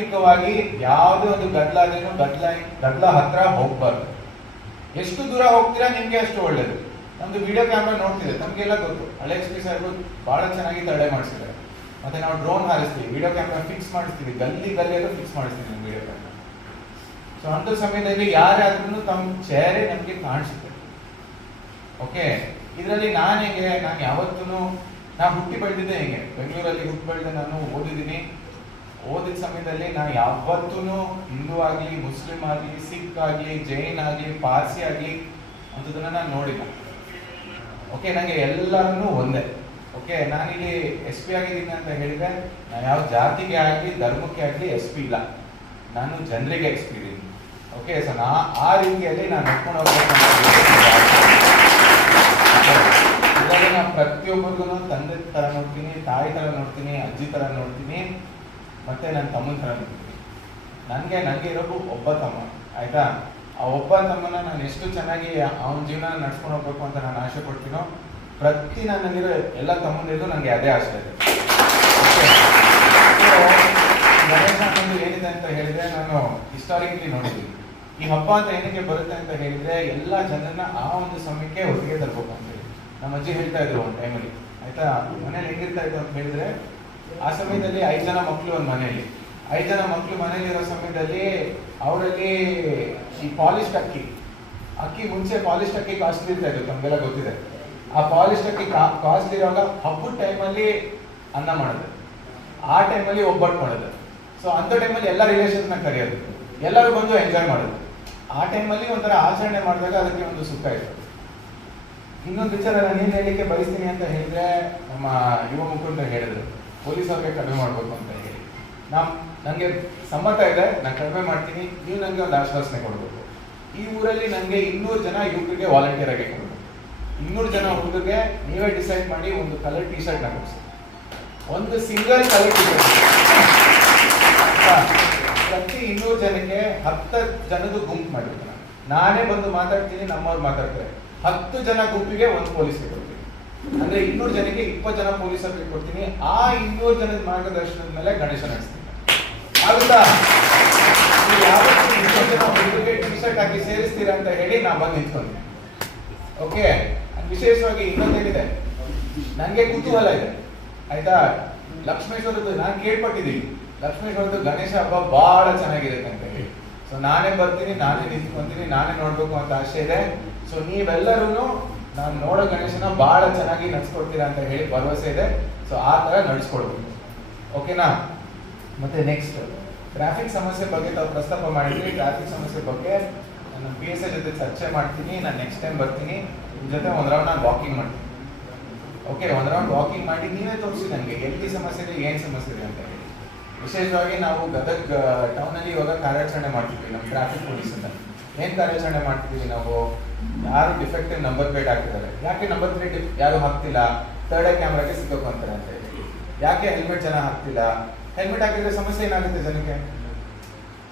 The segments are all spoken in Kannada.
ವೈಯಕ್ತಿಕವಾಗಿ ಯಾವುದೇ ಒಂದು ಗದ್ದಲ ಆದ್ರೂ ಗದ್ದಲ ಗದ್ದಲ ಹತ್ರ ಹೋಗ್ಬಾರ್ದು. ಎಷ್ಟು ದೂರ ಹೋಗ್ತೀರಾ ನಿಮ್ಗೆ ಅಷ್ಟು ಒಳ್ಳೇದು. ನಮ್ದು ವಿಡಿಯೋ ಕ್ಯಾಮ್ರಾ ನೋಡ್ತಿದೆ, ನಮ್ಗೆಲ್ಲ ಗೊತ್ತು. ಹಳೆ ಎಕ್ಸ್ ಪಿ ಬಹಳ ಚೆನ್ನಾಗಿ ತಡೆ ಮಾಡಿಸಿದ್ದಾರೆ. ಮತ್ತೆ ನಾವು ಡ್ರೋನ್ ಹಾರಿಸ್ತೀವಿ ವಿಡಿಯೋ ಕ್ಯಾಮ್ರಾ ಫಿಕ್ಸ್ ಮಾಡಿಸ್ತೀವಿ, ಗಲ್ಲಿ ಗಲ್ಲಿಯಲ್ಲೂ ಫಿಕ್ಸ್ ಮಾಡಿಸ್ತೀವಿ ವಿಡಿಯೋ ಕ್ಯಾಮ್ರಾ ಸೊ ಅಂತ ಸಮಯದಲ್ಲಿ ಯಾರಾದ್ರೂ ತಮ್ಮ ಚೇರೆ ನಮಗೆ ಕಾಣಿಸುತ್ತೆ. ಓಕೆ ಇದರಲ್ಲಿ ನಾನು ಹೇಗೆ, ನಾನು ಯಾವತ್ತೂ ನಾನು ಹುಟ್ಟಿ ಬೆಳೆದಿದ್ದೆ ಹೇಗೆ? ಬೆಂಗಳೂರಲ್ಲಿ ಹುಟ್ಟಿ ಬೆಳೆದ ನಾನು ಓದಿದ್ದೀನಿ. ಓದಿದ ಸಮಯದಲ್ಲಿ ನಾನು ಯಾವತ್ತೂ ಹಿಂದೂ ಆಗಲಿ, ಮುಸ್ಲಿಂ ಆಗಲಿ, ಸಿಖ್ ಆಗಲಿ, ಜೈನ್ ಆಗಲಿ, ಪಾರ್ಸಿ ಆಗಲಿ ಅಂಥದ್ದನ್ನು ನಾನು ನೋಡಿಲ್ಲ. ಓಕೆ ನನಗೆ ಎಲ್ಲರನ್ನೂ ಒಂದೇ. ಓಕೆ ನಾನಿಲ್ಲಿ ಎಸ್ ಪಿ ಆಗಿದ್ದೀನಿ ಅಂತ ಹೇಳಿದ್ರೆ, ನಾನು ಯಾವ ಜಾತಿಗೆ ಆಗಲಿ, ಧರ್ಮಕ್ಕೆ ಆಗಲಿ ಎಸ್ ಪಿ ಇಲ್ಲ. ನಾನು ಜನರಿಗೆ ಎಕ್ಸ್ ಪಿ ಇದ್ದೀನಿ. ಓಕೆ ಸೊ ನಾ ಆ ರೀತಿಯಲ್ಲಿ ನಾನು ನಡ್ಕೊಂಡು ಹೋಗ್ಬೇಕು ನಾನು ಪ್ರತಿಯೊಬ್ಬರಿಗೂ ತಂದೆ ಥರ ನೋಡ್ತೀನಿ, ತಾಯಿ ಥರ ನೋಡ್ತೀನಿ, ಅಜ್ಜಿ ಥರ ನೋಡ್ತೀನಿ. ಮತ್ತೆ ನನ್ನ ತಮ್ಮನ ನೋಡ್ತೀನಿ ನನಗೆ ನನಗೆ ಇರೋದು ಒಬ್ಬ ತಮ್ಮ, ಆಯ್ತಾ? ಆ ಒಬ್ಬ ತಮ್ಮನ ನಾನು ಎಷ್ಟು ಚೆನ್ನಾಗಿ ಅವನ ಜೀವನ ನಡ್ಸ್ಕೊಂಡು ಹೋಗ್ಬೇಕು ಅಂತ ನಾನು ಆಸೆ ಪಡ್ತೀನೋ, ಪ್ರತಿ ನನ್ನಲ್ಲಿರೋ ಎಲ್ಲ ತಮ್ಮನಿಗೂ ನನಗೆ ಅದೇ ಆಸೆ ಇದೆ. ಗಣೇಶ ಅನ್ನೋದು ಏನಿದೆ ಅಂತ ಹೇಳಿದ್ರೆ ನಾನು ಹಿಸ್ಟಾರಿಕಲಿ ನೋಡಿದ್ದೀನಿ. ಈ ಹಬ್ಬ ಅಂತ ಏನಕ್ಕೆ ಬರುತ್ತೆ ಅಂತ ಹೇಳಿದ್ರೆ ಎಲ್ಲ ಜನರನ್ನ ಆ ಒಂದು ಸಮಯಕ್ಕೆ ಒಟ್ಟಿಗೆ ತರ್ಬೇಕು ಅಂತ ಹೇಳಿ. ನಮ್ಮ ಅಜ್ಜಿ ಹೇಳ್ತಾ ಇದ್ರು ಒಂದು ಟೈಮಲ್ಲಿ ಆಯ್ತಾ? ಮನೇಲಿ ಹೆಂಗಿರ್ತಾ ಇತ್ತು ಅಂತ ಹೇಳಿದ್ರೆ ಆ ಸಮಯದಲ್ಲಿ ಐದು ಜನ ಮಕ್ಕಳು ಒಂದು ಮನೆಯಲ್ಲಿ. ಐದು ಜನ ಮಕ್ಕಳು ಮನೆಯಲ್ಲಿರೋ ಸಮಯದಲ್ಲಿ ಅವರಲ್ಲಿ ಈ ಪಾಲಿಶ್ಡ್ ಅಕ್ಕಿ. ಅಕ್ಕಿ ಮುಂಚೆ ಪಾಲಿಶ್ಡ್ ಅಕ್ಕಿ ಕಾಸ್ಟ್ಲಿ ಇರ್ತಾ ಇತ್ತು ತಮಗೆಲ್ಲ ಗೊತ್ತಿದೆ. ಆ ಪಾಲಿಶ್ಡ್ ಅಕ್ಕಿ ಕಾಸ್ಟ್ಲಿ ಇರುವಾಗ ಹಬ್ಬದ ಟೈಮಲ್ಲಿ ಅನ್ನ ಮಾಡೋದು. ಆ ಟೈಮಲ್ಲಿ ಒಬ್ಬಟ್ಟು ಮಾಡೋದು. ಸೊ ಅಂತ ಟೈಮಲ್ಲಿ ಎಲ್ಲ ರಿಲೇಷನ್ಸ್ನ ಕರೆಯೋದು. ಎಲ್ಲರೂ ಬಂದು ಎಂಜಾಯ್ ಮಾಡೋದು. ಆ ಟೈಮಲ್ಲಿ ಒಂಥರ ಆಚರಣೆ ಮಾಡಿದಾಗ ಅದಕ್ಕೆ ಒಂದು ಸುಖ ಇತ್ತು ಇನ್ನೊಂದು ವಿಚಾರ ನಾನು ಏನು ಹೇಳಲಿಕ್ಕೆ ಬಯಸ್ತೀನಿ ಅಂತ ಹೇಳಿದ್ರೆ ನಮ್ಮ ಯುವ ಮುಖಂಡರು ಹೇಳಿದ್ರು. ಪೊಲೀಸ್ ಅವ್ರಿಗೆ ಕಡಿಮೆ ಮಾಡಬೇಕು ಅಂತ ಹೇಳಿ. ನಾ ನನಗೆ ಸಮ್ಮತ ಇದೆ, ನಾನು ಕಡಿಮೆ ಮಾಡ್ತೀನಿ, ನೀವು ನನಗೆ ಒಂದು ಆಶ್ವಾಸನೆ ಕೊಡಬೇಕು. ಈ ಊರಲ್ಲಿ ನನಗೆ ಇನ್ನೂರು ಜನ ಯುವಕರಿಗೆ ವಾಲಂಟಿಯರ್ ಆಗಿ ಕೊಡಬೇಕು. ಇನ್ನೂರು ಜನ ಹುಡುಗರಿಗೆ ನೀವೇ ಡಿಸೈಡ್ ಮಾಡಿ ಒಂದು ಕಲರ್ ಟಿ ಶರ್ಟ್ ಕೊಡಿಸಿ. ಒಂದು ಸಿಂಗಲ್ ಕಲರ್ ಟಿ ಶರ್ಟ್ ಪ್ರತಿ ಇನ್ನೂರು ಜನಕ್ಕೆ ಹತ್ತು ಜನದ ಗುಂಪು ಮಾಡಿದ್ರು ನಾನೇ ಬಂದು ಮಾತಾಡ್ತೀನಿ, ನಮ್ಮವ್ರು ಮಾತಾಡ್ತಾರೆ. ಹತ್ತು ಜನ ಗುಂಪಿಗೆ ಒಂದು ಪೊಲೀಸ್ ಅಂದ್ರೆ ಇನ್ನೂರು ಜನಕ್ಕೆ ಇಪ್ಪತ್ತು ಜನ ಪೊಲೀಸರಿಗೆ ಕೊಡ್ತೀನಿ. ಆ ಇನ್ನೂರು ಜನದ ಮಾರ್ಗದರ್ಶನದ ಮೇಲೆ ಗಣೇಶ ನಡೆಸ್ತೀನಿ. ಆಗುತ್ತಾ? ಶರ್ಟ್ ಸೇರಿಸ್ತೀರಾ ಅಂತ ಹೇಳಿ ನಾ ಬಂದು ನಿಂತ್ಕೊಂಡೆ. ಓಕೆ ವಿಶೇಷವಾಗಿ ಇನ್ನೊಂದೇನಿದೆ ನನಗೆ ಕುತೂಹಲ ಇದೆ. ಆಯ್ತಾ? ಲಕ್ಷ್ಮೇಶ್ವರದ್ದು ನಾನು ಕೇಳ್ಪಟ್ಟಿದ್ದೀನಿ. ಲಕ್ಷ್ಮೇಶ್ವರದ್ದು ಗಣೇಶ ಹಬ್ಬ ಬಹಳ ಚೆನ್ನಾಗಿರುತ್ತೆ ಅಂತ ಹೇಳಿ. ಸೊ ನಾನೇ ಬರ್ತೀನಿ, ನಾನೇ ನಿಂತ್ಕೊಂತೀನಿ, ನಾನೇ ನೋಡ್ಬೇಕು ಅಂತ ಆಸೆ ಇದೆ. ಸೊ ನೀವೆಲ್ಲರೂ ನಾನು ನೋಡೋ ಗಣೇಶನ ಬಹಳ ಚೆನ್ನಾಗಿ ನಡ್ಸ್ಕೊಡ್ತೀರಾ ಅಂತ ಹೇಳಿ ಭರವಸೆ ಇದೆ. ಸೊ ಆ ತರ ನಡ್ಸ್ಕೊಡ್ಬೇಕು ಓಕೆನಾ ಮತ್ತೆ ನೆಕ್ಸ್ಟ್ ಟ್ರಾಫಿಕ್ ಸಮಸ್ಯೆ ಬಗ್ಗೆ ತಾವು ಪ್ರಸ್ತಾಪ ಮಾಡಿದ್ರಿ. ಟ್ರಾಫಿಕ್ ಸಮಸ್ಯೆ ಬಗ್ಗೆ ನಾನು ಪಿ ಎಸ್ ಐ ಜೊತೆ ಚರ್ಚೆ ಮಾಡ್ತೀನಿ. ನಾನು ನೆಕ್ಸ್ಟ್ ಟೈಮ್ ಬರ್ತೀನಿ. ಜೊತೆ ಒಂದು ರೌಂಡ್ ನಾನು ವಾಕಿಂಗ್ ಮಾಡ್ತೀನಿ. ಓಕೆ ಒಂದು ರೌಂಡ್ ವಾಕಿಂಗ್ ಮಾಡಿ ನೀವೇ ತೋರಿಸಿ ನನಗೆ ಎಲ್ಲಿ ಸಮಸ್ಯೆ ಇದೆ, ಏನು ಸಮಸ್ಯೆ ಇದೆ ಅಂತ ಹೇಳಿ. ವಿಶೇಷವಾಗಿ ನಾವು ಗದಗ್ ಟೌನಲ್ಲಿ ಇವಾಗ ಕಾರ್ಯಾಚರಣೆ ಮಾಡ್ತೀವಿ ನಮ್ಮ ಟ್ರಾಫಿಕ್ ಪೊಲೀಸ್ ಅಂತ ಏನು ಕಾರ್ಯಾಚರಣೆ ಮಾಡ್ತೀವಿ ನಾವು. ಯಾರು ಡಿಫೆಕ್ಟಿವ್ ನಂಬರ್ ಪ್ಲೇಟ್ ಹಾಕಿದ್ದಾರೆ ಯಾಕೆ ನಂಬರ್ ಪ್ಲೇಟ್ ಯಾರು ಹಾಕ್ತಿಲ್ಲ? ಥರ್ಡ್ ಕ್ಯಾಮ್ರಾಗೆ ಸಿಕ್ಕೋಕೊಂತಾರೆ ಅಂತ ಹೇಳಿ. ಯಾಕೆ ಹೆಲ್ಮೆಟ್ ಜನ ಹಾಕ್ತಿಲ್ಲ? ಹೆಲ್ಮೆಟ್ ಹಾಕಿದ್ರೆ ಸಮಸ್ಯೆ ಏನಾಗುತ್ತೆ ಜನಕ್ಕೆ?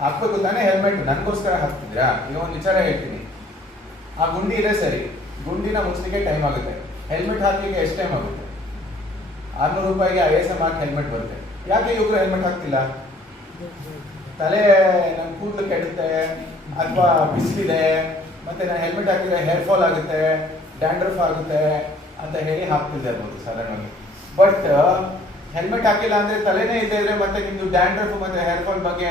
ಹಾಕ್ಬೇಕು ತಾನೇ ಹೆಲ್ಮೆಟ್ ನನಗೋಸ್ಕರ ಹಾಕ್ತಿದ್ರಾ? ಈಗ ಒಂದು ವಿಚಾರ ಹೇಳ್ತೀನಿ. ಆ ಗುಂಡಿ ಇದೆ ಸರಿ. ಗುಂಡಿನ ಮುಚ್ಚಲಿಕ್ಕೆ ಟೈಮ್ ಆಗುತ್ತೆ. ಹೆಲ್ಮೆಟ್ ಹಾಕ್ಲಿಕ್ಕೆ ಎಷ್ಟು ಟೈಮ್ ಆಗುತ್ತೆ? ಆರ್ನೂರು ರೂಪಾಯಿಗೆ ಐ ಎಸ್ ಎಂ ಹಾಕಿ ಹೆಲ್ಮೆಟ್ ಬರುತ್ತೆ. ಯಾಕೆ ಯುವಕರು ಹೆಲ್ಮೆಟ್ ಹಾಕ್ತಿಲ್ಲ? ತಲೆ ನನ್ನ ಕೂದಲು ಕೆಡುತ್ತೆ, ಅಥವಾ ಬಿಸಿಲಿದೆ, ಮತ್ತೆ ನಾನು ಹೆಲ್ಮೆಟ್ ಹಾಕಿದ್ರೆ ಹೇರ್ ಫಾಲ್ ಆಗುತ್ತೆ ಡ್ಯಾಂಡ್ರಫ್ ಆಗುತ್ತೆ ಅಂತ ಹೇಳಿ ಹಾಕ್ತಿದ್ದೆ ಇರ್ಬೋದು ಸಾಧಾರಣವಾಗಿ. ಬಟ್ ಹೆಲ್ಮೆಟ್ ಹಾಕಿಲ್ಲ ಅಂದ್ರೆ ತಲೆನೇ ಇದ್ದೇ ಇದ್ರೆ ಮತ್ತೆ ನಿಮ್ದು ಡ್ಯಾಂಡ್ರಫ್ ಮತ್ತೆ ಹೇರ್ ಫಾಲ್ ಬಗ್ಗೆ